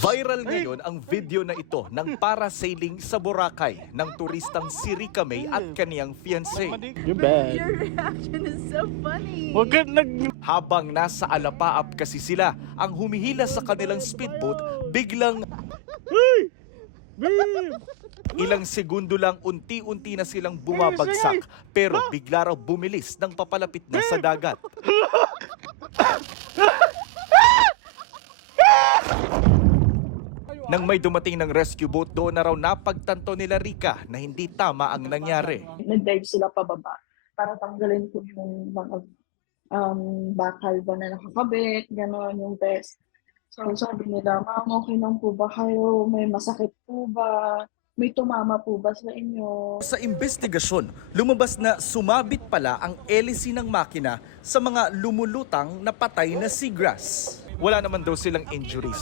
Viral ngayon ang video na ito ng parasailing sa Boracay ng turistang si Rica May at kaniyang fiancé. You're bad. Your reaction is so funny. Huwag ka nag... Habang nasa Alapaap kasi sila, ang humihila sa kanilang speedboat biglang ilang segundo lang unti-unti na silang bumabagsak pero bigla raw bumilis ng papalapit na sa dagat. Nang may dumating ng rescue boat, doon na raw napagtanto nila Rica na hindi tama ang nangyari. Nag-dive sila pababa para tanggalin po yung mga bakal ba na nakakabit, gano'n yung vest. So sabi nila, ma'am, okay lang po ba kayo? May masakit po ba? May tumama po ba sa inyo? Sa investigasyon, lumabas na sumabit pala ang hélice ng makina sa mga lumulutang na patay na seagrass. Wala naman daw silang injuries.